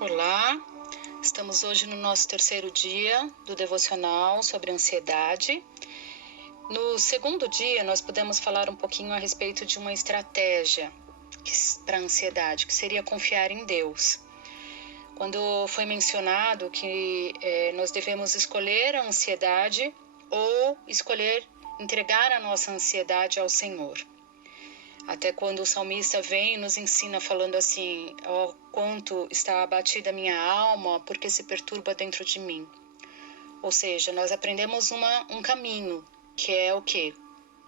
Olá, estamos hoje no nosso terceiro dia do devocional sobre ansiedade. No segundo dia, nós podemos falar um pouquinho a respeito de uma estratégia para a ansiedade, que seria confiar em Deus. Quando foi mencionado que nós devemos escolher a ansiedade ou escolher entregar a nossa ansiedade ao Senhor. Até quando o salmista vem e nos ensina falando assim: ó, quanto está abatida a minha alma, porque se perturba dentro de mim. Ou seja, nós aprendemos um caminho, que é o quê?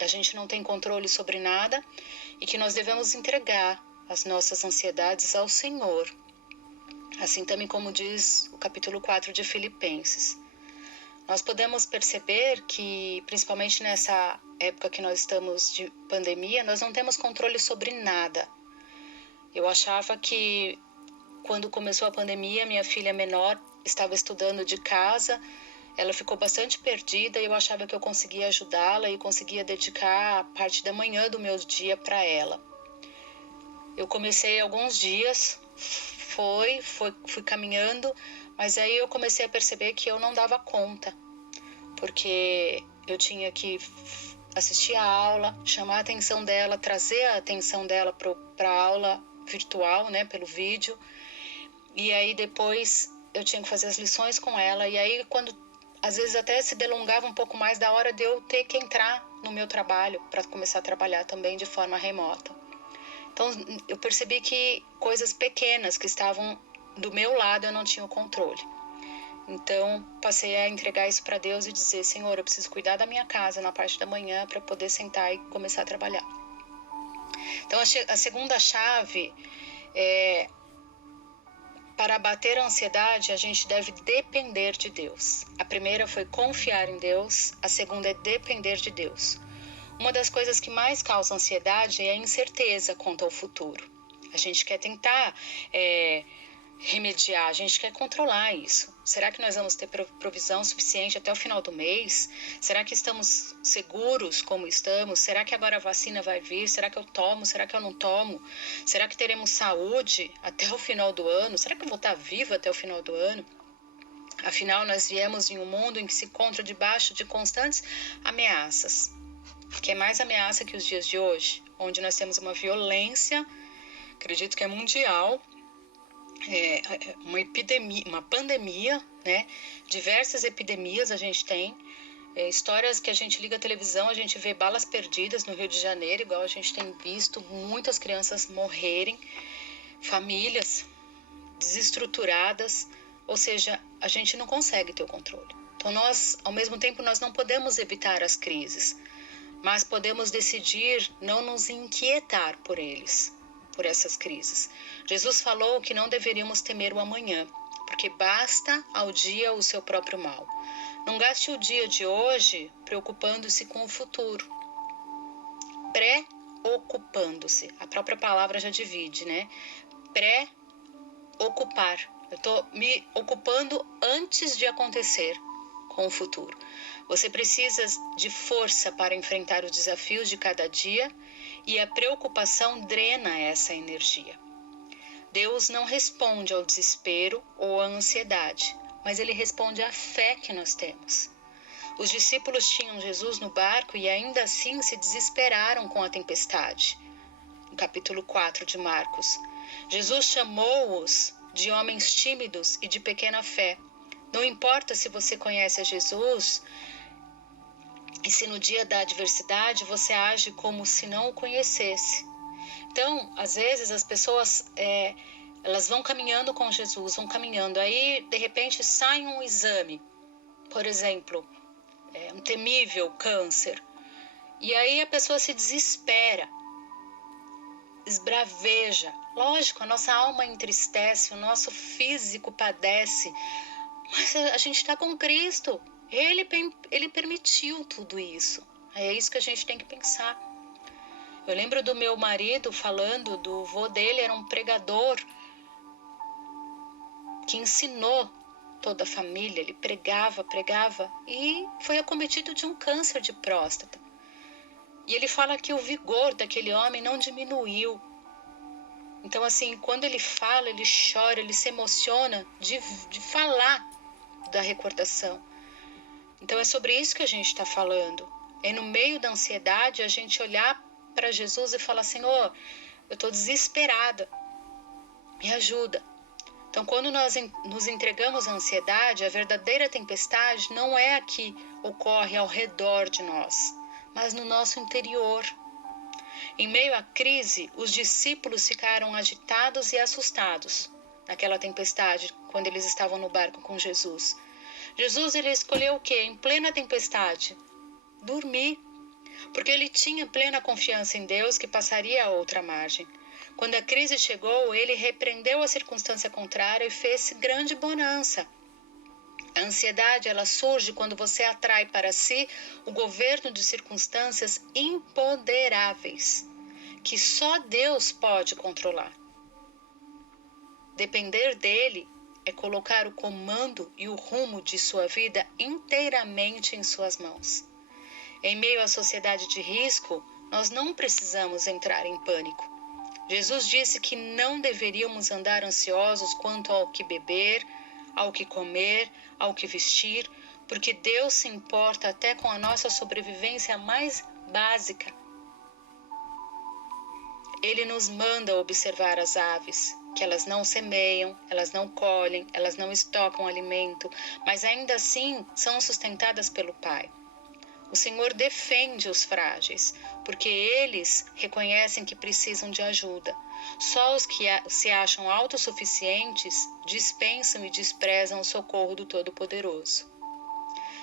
A gente não tem controle sobre nada e que nós devemos entregar as nossas ansiedades ao Senhor. Assim também como diz o capítulo 4 de Filipenses. Nós podemos perceber que, principalmente nessa época que nós estamos de pandemia, nós não temos controle sobre nada. Eu achava que, quando começou a pandemia, minha filha menor estava estudando de casa, ela ficou bastante perdida e eu achava que eu conseguia ajudá-la e conseguia dedicar a parte da manhã do meu dia para ela. Eu comecei alguns dias, fui caminhando, mas aí eu comecei a perceber que eu não dava conta, porque eu tinha que assistir a aula, chamar a atenção dela, trazer a atenção dela para a aula virtual, né, pelo vídeo, e aí depois eu tinha que fazer as lições com ela, e aí quando às vezes até se delongava um pouco mais da hora de eu ter que entrar no meu trabalho para começar a trabalhar também de forma remota. Então eu percebi que coisas pequenas que estavam do meu lado eu não tinha o controle. Então passei a entregar isso para Deus e dizer: Senhor, eu preciso cuidar da minha casa na parte da manhã para poder sentar e começar a trabalhar. Então a segunda chave é: para abater a ansiedade, a gente deve depender de Deus. A primeira foi confiar em Deus, a segunda é depender de Deus. Uma das coisas que mais causa ansiedade é a incerteza quanto ao futuro. A gente quer tentar remediar, a gente quer controlar isso. Será que nós vamos ter provisão suficiente até o final do mês? Será que estamos seguros como estamos? Será que agora a vacina vai vir? Será que eu tomo? Será que eu não tomo? Será que teremos saúde até o final do ano? Será que eu vou estar viva até o final do ano? Afinal, nós viemos em um mundo em que se encontra debaixo de constantes ameaças, que é mais ameaça que os dias de hoje, onde nós temos uma violência, acredito que é mundial, uma epidemia, uma pandemia, né? Diversas epidemias a gente tem, histórias que a gente liga a televisão, a gente vê balas perdidas no Rio de Janeiro, igual a gente tem visto muitas crianças morrerem, famílias desestruturadas, ou seja, a gente não consegue ter o controle. Então nós, ao mesmo tempo, nós não podemos evitar as crises, mas podemos decidir não nos inquietar por eles, por essas crises. Jesus falou que não deveríamos temer o amanhã, porque basta ao dia o seu próprio mal. Não gaste o dia de hoje preocupando-se com o futuro, preocupando-se. A própria palavra já divide, né? Ocupar. Eu estou me ocupando antes de acontecer com o futuro. Você precisa de força para enfrentar os desafios de cada dia e a preocupação drena essa energia. Deus não responde ao desespero ou à ansiedade, mas Ele responde à fé que nós temos. Os discípulos tinham Jesus no barco e ainda assim se desesperaram com a tempestade. No capítulo 4 de Marcos, Jesus chamou-os de homens tímidos e de pequena fé. Não importa se você conhece a Jesus e se no dia da adversidade você age como se não o conhecesse. Então, às vezes as pessoas elas vão caminhando com Jesus, vão caminhando, aí de repente sai um exame, por exemplo, um temível câncer, e aí a pessoa se desespera, esbraveja. Lógico, a nossa alma entristece, o nosso físico padece, mas a gente está com Cristo. Ele permitiu tudo isso. É isso que a gente tem que pensar. Eu lembro do meu marido falando do vô dele, era um pregador que ensinou toda a família. Ele pregava e foi acometido de um câncer de próstata. E ele fala que o vigor daquele homem não diminuiu. Então, assim, quando ele fala, ele chora, ele se emociona de falar da recordação. Então, é sobre isso que a gente está falando. É no meio da ansiedade a gente olhar para Jesus e falar: Senhor, eu estou desesperada, me ajuda. Então, quando nós nos entregamos à ansiedade, a verdadeira tempestade não é a que ocorre ao redor de nós, mas no nosso interior. Em meio à crise, os discípulos ficaram agitados e assustados naquela tempestade, quando eles estavam no barco com Jesus. Jesus, ele escolheu o quê? Em plena tempestade? Dormir, porque ele tinha plena confiança em Deus que passaria a outra margem. Quando a crise chegou, ele repreendeu a circunstância contrária e fez grande bonança. A ansiedade, ela surge quando você atrai para si o governo de circunstâncias imponderáveis, que só Deus pode controlar. Depender dele é colocar o comando e o rumo de sua vida inteiramente em suas mãos. Em meio à sociedade de risco, nós não precisamos entrar em pânico. Jesus disse que não deveríamos andar ansiosos quanto ao que beber, ao que comer, ao que vestir, porque Deus se importa até com a nossa sobrevivência mais básica. Ele nos manda observar as aves, que elas não semeiam, elas não colhem, elas não estocam alimento, mas ainda assim são sustentadas pelo Pai. O Senhor defende os frágeis, porque eles reconhecem que precisam de ajuda. Só os que se acham autossuficientes dispensam e desprezam o socorro do Todo-Poderoso.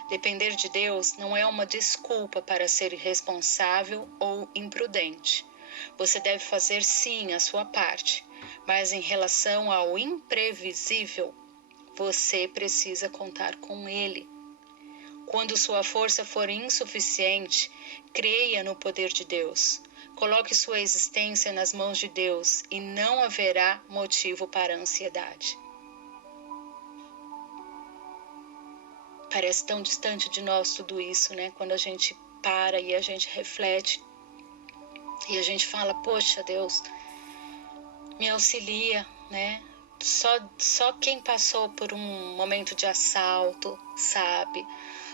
Depender de Deus não é uma desculpa para ser irresponsável ou imprudente. Você deve fazer sim a sua parte, mas em relação ao imprevisível, você precisa contar com Ele. Quando sua força for insuficiente, creia no poder de Deus. Coloque sua existência nas mãos de Deus e não haverá motivo para a ansiedade. Parece tão distante de nós tudo isso, né? Quando a gente para e a gente reflete e a gente fala: poxa, Deus, me auxilia, né? Só quem passou por um momento de assalto sabe.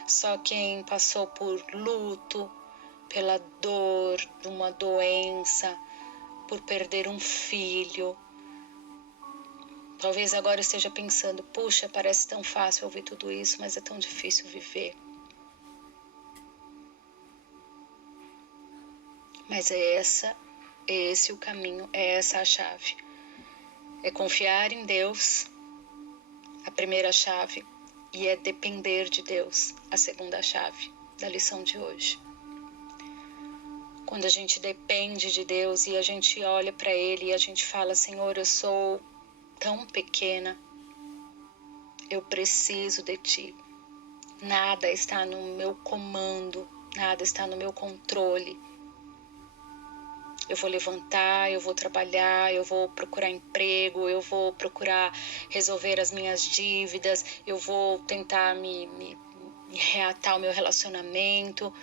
Só quem passou por luto, pela dor de uma doença, por perder um filho, talvez agora esteja pensando: puxa, parece tão fácil ouvir tudo isso, mas é tão difícil viver. Mas é esse o caminho, é essa a chave. É confiar em Deus, a primeira chave, e é depender de Deus, a segunda chave da lição de hoje. Quando a gente depende de Deus e a gente olha para Ele e a gente fala: Senhor, eu sou tão pequena, eu preciso de Ti. Nada está no meu comando, nada está no meu controle. Eu vou levantar, eu vou trabalhar, eu vou procurar emprego, eu vou procurar resolver as minhas dívidas, eu vou tentar me reatar o meu relacionamento.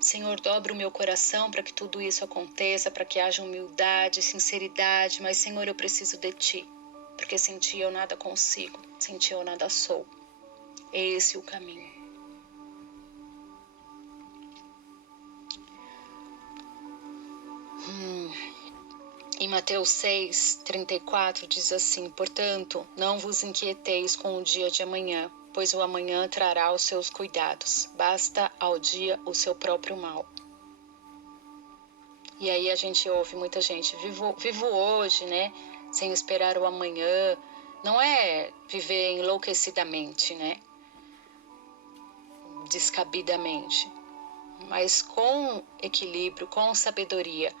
Senhor, dobra o meu coração para que tudo isso aconteça, para que haja humildade, sinceridade, mas, Senhor, eu preciso de Ti, porque sem Ti eu nada consigo, sem Ti eu nada sou. É esse o caminho. Em Mateus 6:34 diz assim: portanto, não vos inquieteis com o dia de amanhã, pois o amanhã trará os seus cuidados. Basta ao dia o seu próprio mal. E aí a gente ouve muita gente: vivo hoje, né? Sem esperar o amanhã. Não é viver enlouquecidamente, né? Descabidamente. Mas com equilíbrio, com sabedoria.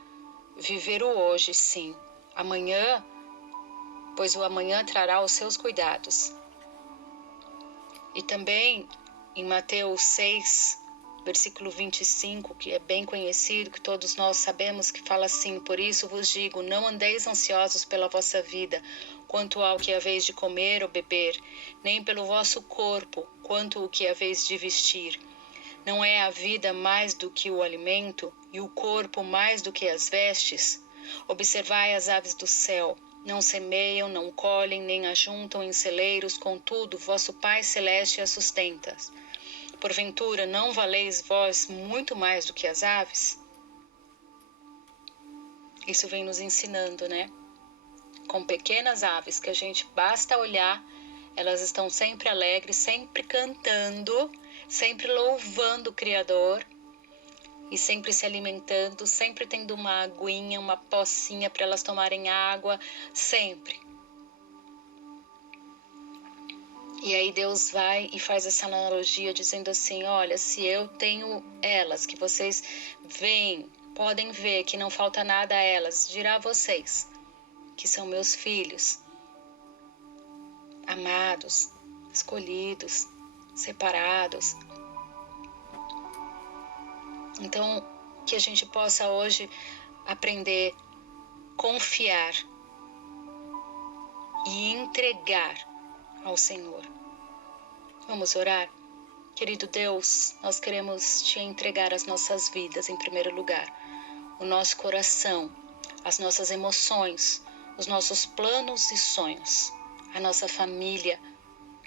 Viver o hoje, sim. Amanhã, pois o amanhã trará os seus cuidados. E também em Mateus 6, versículo 25, que é bem conhecido, que todos nós sabemos, que fala assim: por isso vos digo, não andeis ansiosos pela vossa vida, quanto ao que haveis de comer ou beber, nem pelo vosso corpo, quanto ao que haveis de vestir. Não é a vida mais do que o alimento, e o corpo mais do que as vestes? Observai as aves do céu, não semeiam, não colhem, nem ajuntam em celeiros, contudo, vosso Pai Celeste as sustenta. Porventura, não valeis vós muito mais do que as aves? Isso vem nos ensinando, né? Com pequenas aves que a gente basta olhar, elas estão sempre alegres, sempre cantando, sempre louvando o Criador e sempre se alimentando, sempre tendo uma aguinha, uma pocinha para elas tomarem água, sempre. E aí Deus vai e faz essa analogia dizendo assim, olha, se eu tenho elas, que vocês veem, podem ver que não falta nada a elas, dirá a vocês, que são meus filhos, amados, escolhidos, separados. Então, que a gente possa hoje aprender a confiar e entregar ao Senhor. Vamos orar? Querido Deus, nós queremos te entregar as nossas vidas em primeiro lugar, o nosso coração, as nossas emoções, os nossos planos e sonhos, a nossa família.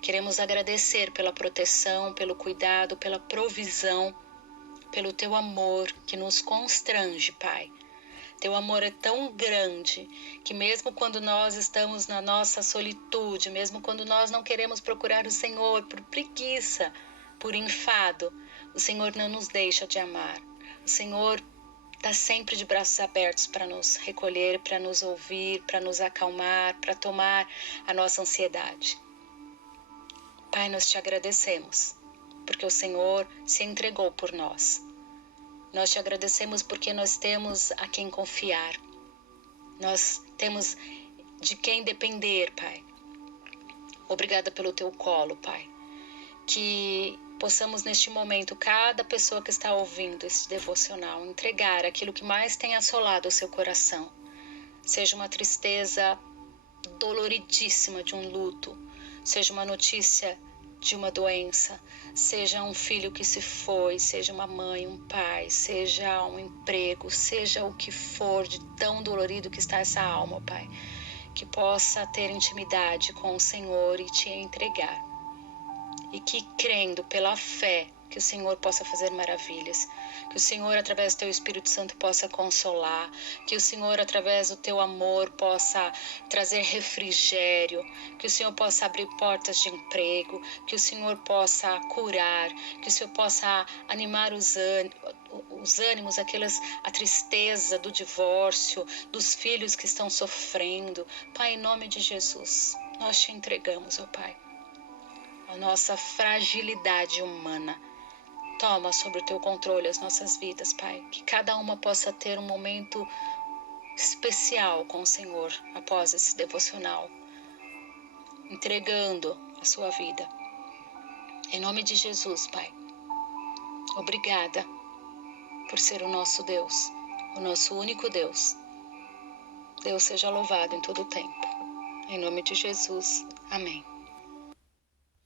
Queremos agradecer pela proteção, pelo cuidado, pela provisão, pelo teu amor que nos constrange, Pai. Teu amor é tão grande que mesmo quando nós estamos na nossa solitude, mesmo quando nós não queremos procurar o Senhor por preguiça, por enfado, o Senhor não nos deixa de amar. O Senhor está sempre de braços abertos para nos recolher, para nos ouvir, para nos acalmar, para tomar a nossa ansiedade. Pai, nós te agradecemos, porque o Senhor se entregou por nós. Nós te agradecemos porque nós temos a quem confiar. Nós temos de quem depender, Pai. Obrigada pelo teu colo, Pai. Que possamos neste momento, cada pessoa que está ouvindo esse devocional, entregar aquilo que mais tem assolado o seu coração. Seja uma tristeza doloridíssima de um luto, seja uma notícia de uma doença, seja um filho que se foi, seja uma mãe, um pai, seja um emprego, seja o que for de tão dolorido que está essa alma, Pai, que possa ter intimidade com o Senhor e te entregar. E que crendo pela fé que o Senhor possa fazer maravilhas, que o Senhor através do teu Espírito Santo possa consolar, que o Senhor através do teu amor possa trazer refrigério, que o Senhor possa abrir portas de emprego, que o Senhor possa curar, que o Senhor possa animar os ânimos, a tristeza do divórcio, dos filhos que estão sofrendo. Pai, em nome de Jesus, nós te entregamos, ó Pai, a nossa fragilidade humana. Toma sobre o teu controle as nossas vidas, Pai. Que cada uma possa ter um momento especial com o Senhor após esse devocional, entregando a sua vida. Em nome de Jesus, Pai. Obrigada por ser o nosso Deus, o nosso único Deus. Deus seja louvado em todo o tempo. Em nome de Jesus. Amém.